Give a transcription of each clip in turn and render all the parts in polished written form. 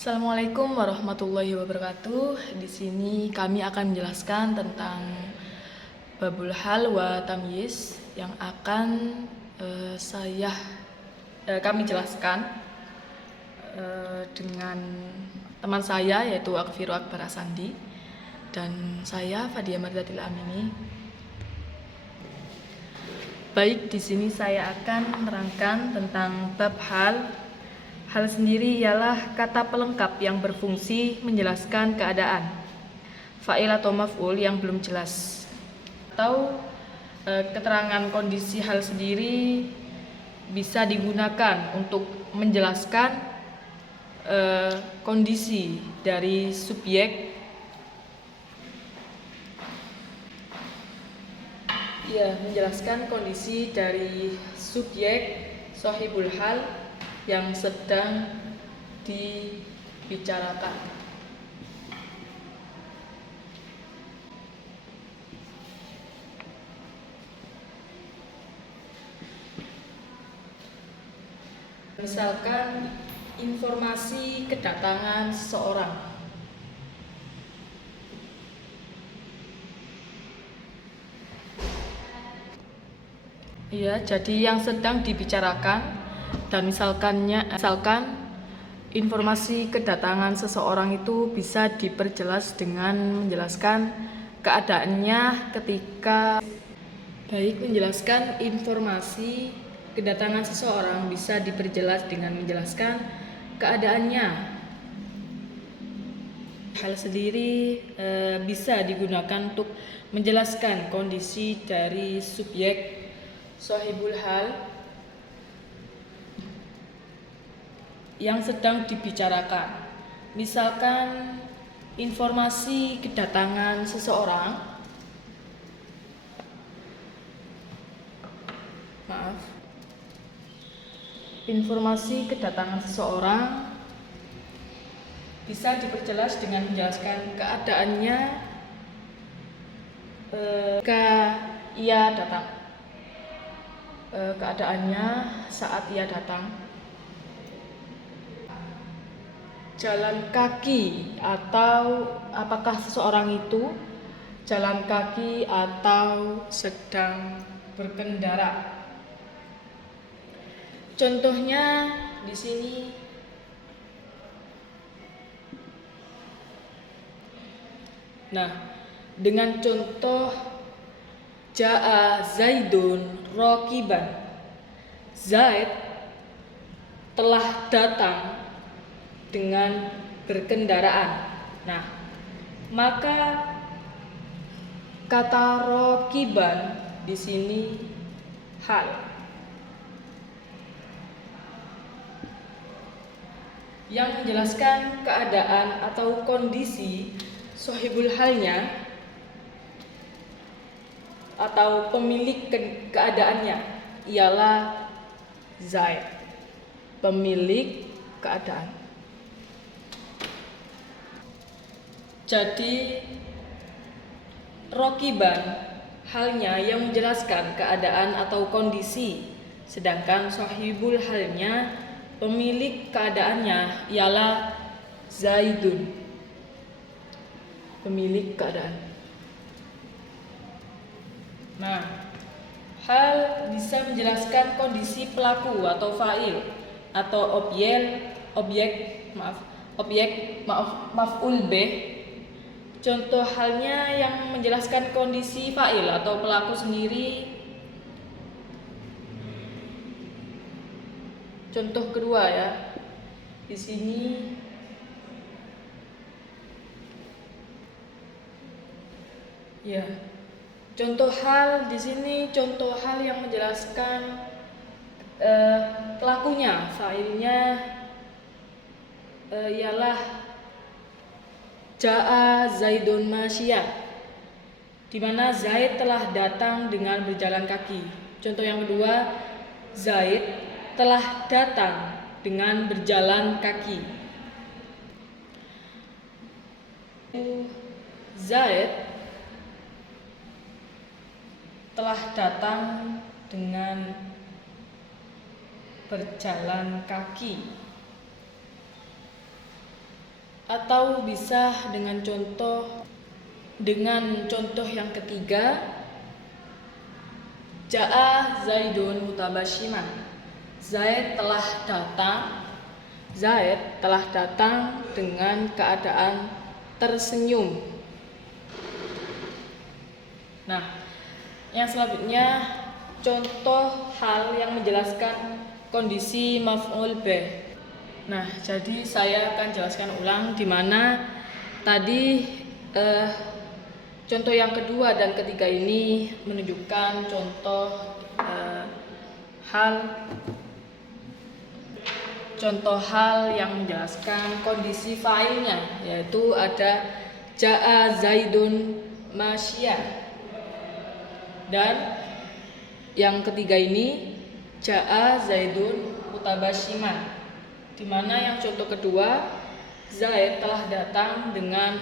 Assalamualaikum warahmatullahi wabarakatuh. Di sini kami akan menjelaskan tentang babul hal wa tamyiz yang akan kami jelaskan dengan teman saya yaitu Akfiru Akbar Asandi dan saya Fadia Marzatil Amini. Baik, di sini saya akan menerangkan tentang bab hal. Hal sendiri ialah kata pelengkap yang berfungsi menjelaskan keadaan, fa'il atau maf'ul yang belum jelas, atau keterangan kondisi hal sendiri bisa digunakan untuk menjelaskan kondisi dari subjek menjelaskan kondisi dari subjek shahibul hal yang sedang dibicarakan. Misalkan informasi kedatangan seseorang. Ya, jadi yang sedang dibicarakan dan misalkan informasi kedatangan seseorang itu bisa diperjelas dengan menjelaskan keadaannya ketika menjelaskan informasi kedatangan seseorang bisa diperjelas dengan menjelaskan keadaannya. Hal sendiri bisa digunakan untuk menjelaskan kondisi dari subjek shahibul hal yang sedang dibicarakan. Misalkan informasi kedatangan seseorang bisa diperjelas dengan menjelaskan keadaannya ketika ia datang, keadaannya saat ia datang. Jalan kaki, atau apakah seseorang itu jalan kaki atau sedang berkendara. Contohnya di sini dengan contoh Ja'a Zaidun Rokiban, Zaid telah datang dengan berkendaraan. Maka kata rokiban di sini hal yang menjelaskan keadaan atau kondisi shahibul halnya atau pemilik keadaannya ialah Zaid, pemilik keadaan. Jadi rokiban halnya yang menjelaskan keadaan atau kondisi, sedangkan shahibul halnya pemilik keadaannya ialah Zaidun, pemilik keadaan. Hal bisa menjelaskan kondisi pelaku atau fa'il atau objek maf'ul bih. Contoh halnya yang menjelaskan kondisi fa'il atau pelaku sendiri. Contoh kedua di sini contoh hal yang menjelaskan pelakunya, fa'ilnya ialah Ja'a Zaidun Masya, di mana Zaid telah datang dengan berjalan kaki. Contoh yang kedua, Zaid telah datang dengan berjalan kaki. Zaid telah datang dengan berjalan kaki. Atau bisa dengan contoh yang ketiga, Ja'a Zaidun mutabashiman. Zaid telah datang dengan keadaan tersenyum. Nah, yang selanjutnya contoh hal yang menjelaskan kondisi maf'ul bih. Nah, jadi saya akan jelaskan ulang di mana tadi contoh yang kedua dan ketiga ini menunjukkan contoh hal yang menjelaskan kondisi fa'ilnya, yaitu ada Ja'a Zaidun masya. Dan yang ketiga ini Ja'a Zaidun mutabashiman, di mana yang contoh kedua Zaid telah datang dengan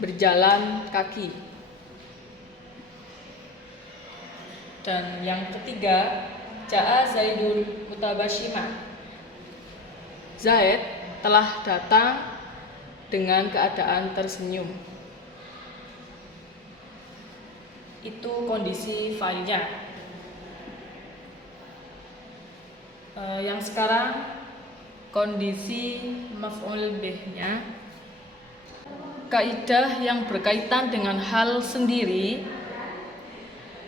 berjalan kaki. Dan yang ketiga Ja'a Zaidun mutabashiman, Zaid telah datang dengan keadaan tersenyum. Itu kondisi fa'ilnya. Yang sekarang kondisi maf'ul bihnya. Kaidah yang berkaitan dengan hal sendiri,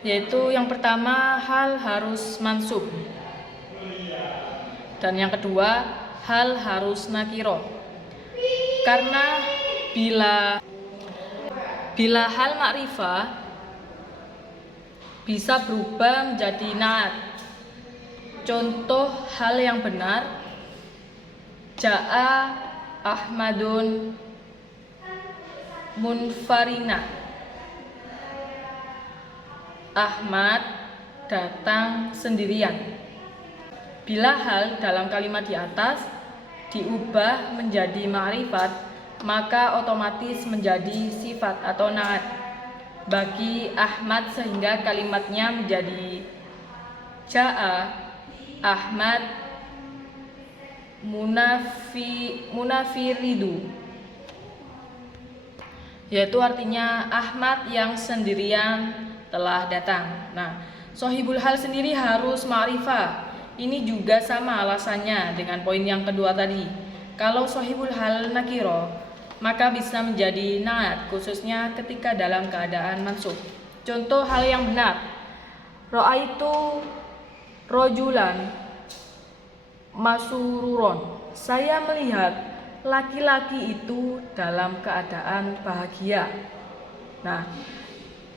yaitu yang pertama hal harus mansub, dan yang kedua hal harus nakiro. Karena bila hal makrifah bisa berubah menjadi naat. Contoh hal yang benar, Ja'a Ahmadun munfarina. Ahmad datang sendirian. Bila hal dalam kalimat di atas diubah menjadi ma'rifat, maka otomatis menjadi sifat atau naat bagi Ahmad, sehingga kalimatnya menjadi Ja'a Ahmad munafiridu, yaitu artinya Ahmad yang sendirian telah datang. Nah, sohibul hal sendiri harus ma'rifah. Ini juga sama alasannya dengan poin yang kedua tadi. Kalau sohibul hal nakiro, maka bisa menjadi naat, khususnya ketika dalam keadaan mansub. Contoh hal yang benar, Ra'aitu rojulan masururon. Saya melihat laki-laki itu dalam keadaan bahagia. Nah,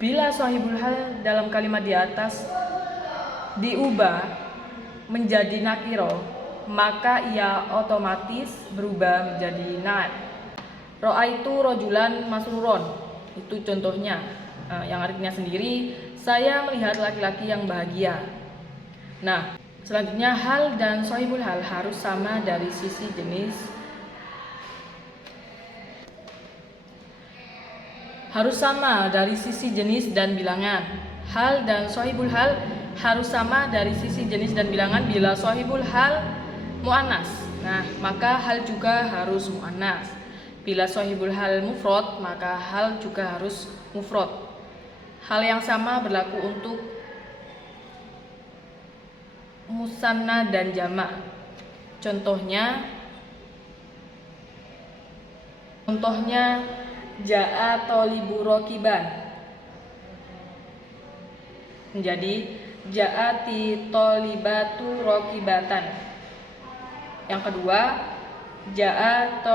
bila sohibul hal dalam kalimat di atas diubah menjadi nakiro, maka ia otomatis berubah menjadi naat. Ra'aitu rojulan masruron, itu contohnya, yang artinya sendiri, saya melihat laki-laki yang bahagia. Nah, selanjutnya hal dan sohibul hal harus sama dari sisi jenis, dan bilangan. Hal dan sohibul hal harus sama dari sisi jenis dan bilangan bila sohibul hal mu'annas. Nah, maka hal juga harus mu'annas. Bila sohibul hal mufrad, maka hal juga harus mufrad. Hal yang sama berlaku untuk musanna dan jamak. Contohnya Ja'a tolibu rokiban menjadi Ja'ati tolibatu rokibatan. Yang kedua Ja'a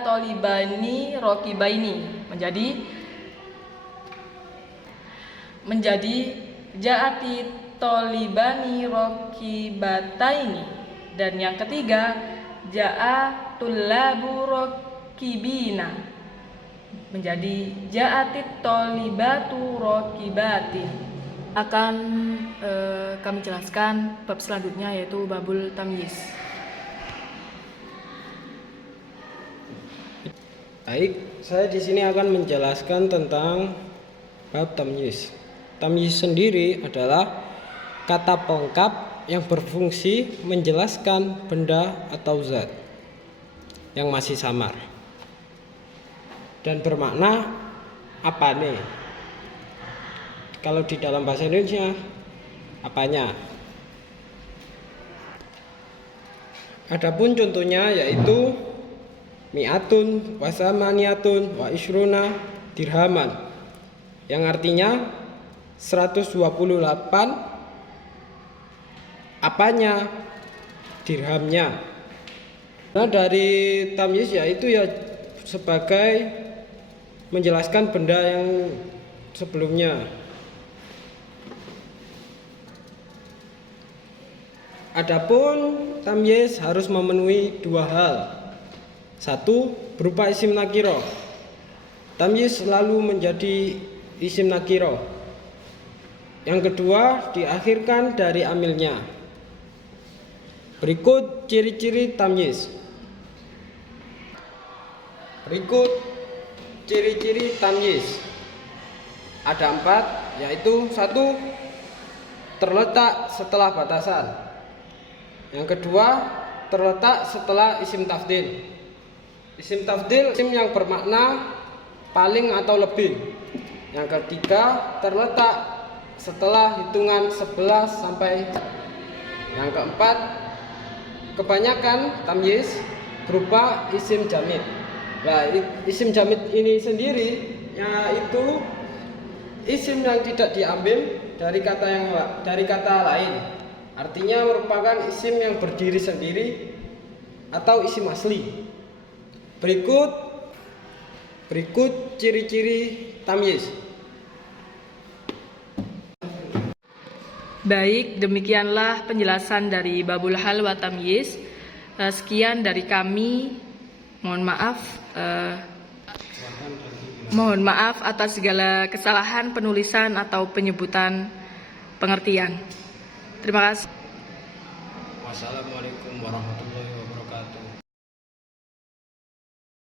tolibani rokibaini menjadi Ja'ati tolibani rokibataini. Dan yang ketiga Ja'a tullabu rokibina menjadi Ja'ati tolibatu rokibati. Akan kami jelaskan bab selanjutnya, yaitu babul tamyiz. Baik, saya di sini akan menjelaskan tentang bab tamyiz. Tamyiz sendiri adalah kata pelengkap yang berfungsi menjelaskan benda atau zat yang masih samar dan bermakna apa nih? Kalau di dalam bahasa Indonesia, apanya? Adapun contohnya yaitu mi'atun, wasamaniyatun, wa ishruna dirhaman, yang artinya 128 apanya? Dirhamnya. Nah, dari tamyiz yaitu ya sebagai menjelaskan benda yang sebelumnya. Adapun tamyiz harus memenuhi dua hal. Satu, berupa isim nakiro. Tamyiz selalu menjadi isim nakiro. Yang kedua, diakhirkan dari amilnya. Berikut ciri-ciri tamyiz. Berikut ciri-ciri tamyiz. Ada 4, yaitu 1, terletak setelah batasan. Yang kedua, terletak setelah isim tafdil. Isim tafdil isim yang bermakna paling atau lebih. Yang ketiga, terletak setelah hitungan 11 sampai. Yang keempat, kebanyakan tamyiz berupa isim jamid. Nah, isim jamid ini sendiri yaitu isim yang tidak diambil dari kata lain. Artinya merupakan isim yang berdiri sendiri atau isim asli. Berikut ciri-ciri tamyiz. Baik, demikianlah penjelasan dari babul hal wa tamyiz. Sekian dari kami. Mohon maaf atas segala kesalahan penulisan atau penyebutan pengertian. Terima kasih. Wassalamualaikum warahmatullahi wabarakatuh.